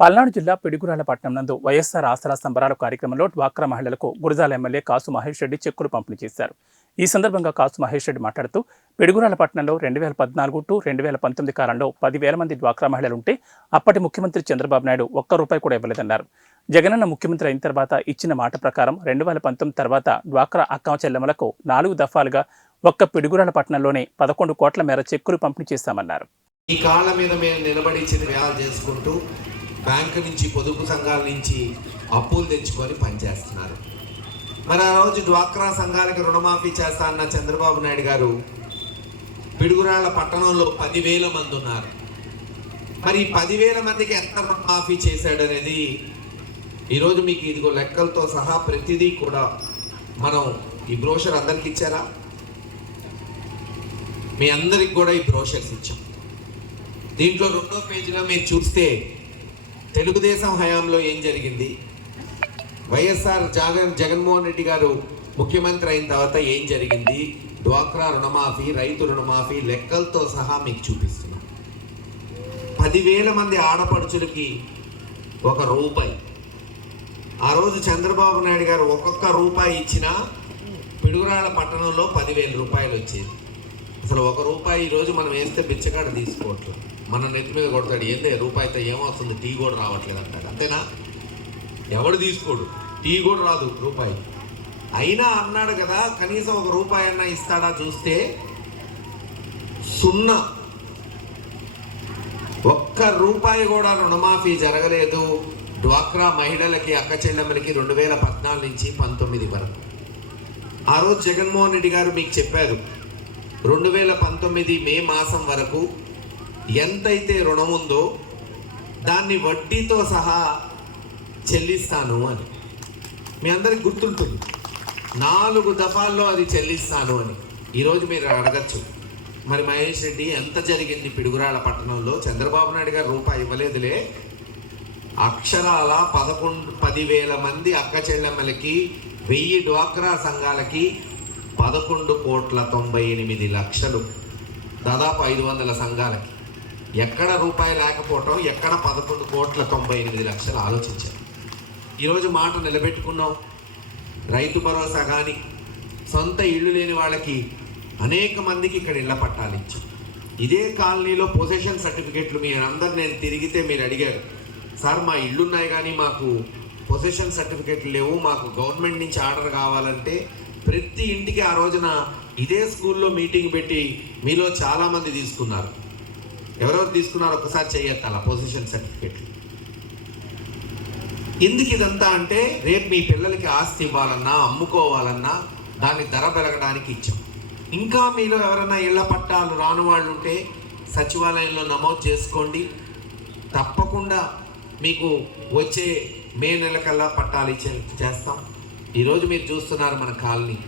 పల్నాడు జిల్లా పిడుగురాళ్ల పట్టణం నందు వైఎస్ఆర్ ఆసరా సంబరాల కార్యక్రమంలో డ్వాక్రా మహిళలకు గురజాల ఎమ్మెల్యే కాసు మహేష్ రెడ్డి చెక్కులు పంపిణీ చేశారు. ఈ సందర్భంగా కాసు మహేష్ రెడ్డి మాట్లాడుతూ పిడుగురాళ్ల పట్టణంలో 2014 టు 2019 కాలంలో 10,000 మంది డ్వాక్రా మహిళలుంటే అప్పటి ముఖ్యమంత్రి చంద్రబాబు నాయుడు ఒక్క రూపాయి కూడా ఇవ్వలేదన్నారు. జగనన్న ముఖ్యమంత్రి అయిన తర్వాత ఇచ్చిన మాట ప్రకారం 2019 తర్వాత డ్వాక్రా అక్క చెల్లెమ్మలకు 4 దఫాలుగా ఒక్క పిడుగురాళ్ల పట్టణంలోనే 11 కోట్ల మేర చెక్కులు పంపిణీ చేశామన్నారు. ఈ కాళ్ళ మీద మేము నిలబడి చిన్న చేసుకుంటూ బ్యాంకు నుంచి పొదుపు సంఘాల నుంచి అప్పులు తెచ్చుకొని పనిచేస్తున్నారు. మరి ఆ రోజు డ్వాక్రా సంఘాలకి రుణమాఫీ చేస్తా అన్న చంద్రబాబు నాయుడు గారు పిడుగురాళ్ల పట్టణంలో 10,000 మంది ఉన్నారు. మరి 10,000 మందికి ఎంత రుణమాఫీ చేశాడనేది ఈరోజు మీకు ఇదిగో లెక్కలతో సహా ప్రతిదీ కూడా మనం ఈ బ్రోషర్ అందరికి ఇచ్చారా? మీ అందరికి కూడా ఈ బ్రోషర్స్ ఇచ్చాం. దీంట్లో 2వ పేజీలో మీరు చూస్తే తెలుగుదేశం హయాంలో ఏం జరిగింది, వైఎస్ఆర్ జగన్మోహన్ రెడ్డి గారు ముఖ్యమంత్రి అయిన తర్వాత ఏం జరిగింది, డ్వాక్రా రుణమాఫీ, రైతు రుణమాఫీ లెక్కలతో సహా మీకు చూపిస్తున్నాం. 10,000 మంది ఆడపడుచులకి 1 రూపాయి. ఆ రోజు చంద్రబాబు నాయుడు గారు ఒక్కొక్క రూపాయి ఇచ్చినా పిడుగురాళ్ల పట్టణంలో 10,000 రూపాయలు వచ్చేది. అసలు 1 రూపాయి ఈరోజు మనం వేస్తే బిచ్చగాడు తీసుకోవట్లేదు, మన నెత్తి మీద కొడతాడు. ఏందే రూపాయితో ఏమొస్తుంది, టీ కూడా రావట్లేదు అంటాడు. అంతేనా? ఎవడు తీసుకోడు, టీ కూడా రాదు రూపాయి. అయినా అన్నాడు కదా, కనీసం 1 రూపాయి అన్నా ఇస్తాడా చూస్తే 0. 1 రూపాయి కూడా రుణమాఫీ జరగలేదు డ్వాక్రా మహిళలకి, అక్క చెల్లెమ్మలకి 2014 నుంచి 19 వరకు. ఆ రోజు జగన్మోహన్ రెడ్డి గారు మీకు చెప్పారు 2019 మే మాసం వరకు ఎంతైతే రుణం ఉందో దాన్ని వడ్డీతో సహా చెల్లిస్తాను అని. మీ అందరికి గుర్తుంటుంది, 4 దఫాల్లో అది చెల్లిస్తాను అని. ఈరోజు మీరు అడగచ్చు, మరి మహేష్ రెడ్డి ఎంత జరిగింది పిడుగురాళ్ల పట్టణంలో? చంద్రబాబు నాయుడు గారు రూపాయి ఇవ్వలేదులే. అక్షరాల 10,000 మంది అక్క చెల్లెమ్మలకి, 1000 డ్వాక్రా సంఘాలకి 11,98,00,000, దాదాపు 500 సంఘాలకి. ఎక్కడ రూపాయి లేకపోవటం, ఎక్కడ 11,98,00,000 ఆలోచించారు. ఈరోజు మాట నిలబెట్టుకున్నాం. రైతు భరోసా కానీ, సొంత ఇళ్ళు లేని వాళ్ళకి అనేక మందికి ఇక్కడ ఇళ్ల పట్టాలు ఇచ్చాం. ఇదే కాలనీలో పొజిషన్ సర్టిఫికేట్లు మీ అందరు నేను తిరిగితే మీరు అడిగారు, సార్ మా ఇళ్ళున్నాయి కానీ మాకు పొజిషన్ సర్టిఫికేట్లు లేవు, మాకు గవర్నమెంట్ నుంచి ఆర్డర్ కావాలంటే ప్రతి ఇంటికి ఆ రోజున ఇదే స్కూల్లో మీటింగ్ పెట్టి మీలో చాలామంది తీసుకున్నారు. ఎవరెవరు తీసుకున్నారు ఒకసారి చేయొత్తాల పొజిషన్ సర్టిఫికేట్లు. ఎందుకు ఇదంతా అంటే రేపు మీ పిల్లలకి ఆస్తి ఇవ్వాలన్నా, అమ్ముకోవాలన్నా దాని ధర పెరగడానికి ఇచ్చాం. ఇంకా మీలో ఎవరైనా ఇళ్ల పట్టాలు రాని వాళ్ళు ఉంటే సచివాలయంలో నమోదు చేసుకోండి. తప్పకుండా మీకు వచ్చే మే నెల కల్లా పట్టాలు చేస్తాం. ఈరోజు మీరు చూస్తున్నారు మన కాలనీ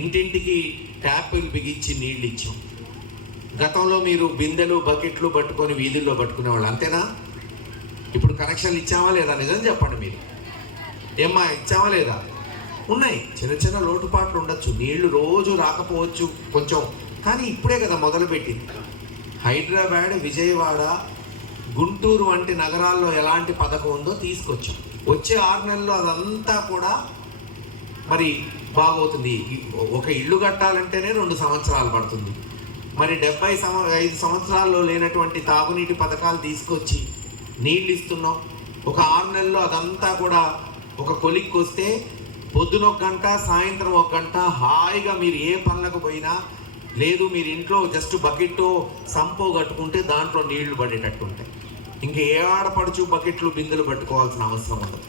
ఇంటింటికి ట్యాపులు బిగించి నీళ్ళు ఇచ్చాం. గతంలో మీరు బిందెలు బకెట్లు పట్టుకొని వీధుల్లో పట్టుకునేవాళ్ళు, అంతేనా? ఇప్పుడు కనెక్షన్లు ఇచ్చామా లేదా? నిజం చెప్పండి మీరు. ఏమ్మా ఇచ్చామా లేదా? ఉన్నాయి. చిన్న చిన్న లోటుపాట్లు ఉండొచ్చు, నీళ్లు రోజు రాకపోవచ్చు కొంచెం, కానీ ఇప్పుడే కదా మొదలుపెట్టింది. హైదరాబాద్, విజయవాడ, గుంటూరు వంటి నగరాల్లో ఎలాంటి పథకం ఉందో తీసుకొచ్చాం. వచ్చే 6 నెలల్లో అదంతా కూడా మరి బాగవుతుంది. ఒక ఇల్లు కట్టాలంటేనే 2 సంవత్సరాలు పడుతుంది. మరి 75 సంవత్సరాల్లో లేనటువంటి తాగునీటి పథకాలు తీసుకొచ్చి నీళ్ళు ఇస్తున్నాం. ఒక 6 నెలల్లో అదంతా కూడా ఒక కొలిక్కి వస్తే పొద్దున 1 గంట, సాయంత్రం 1 గంట హాయిగా మీరు ఏ పనులకు పోయినా, లేదు మీరు ఇంట్లో జస్ట్ బకెట్టో సంపో కట్టుకుంటే దాంట్లో నీళ్లు పడేటట్టు ఉంటాయి. ఇంకా ఏ ఆడపడుచు బకెట్లు బిందెలు పట్టుకోవాల్సిన అవసరం ఉండదు.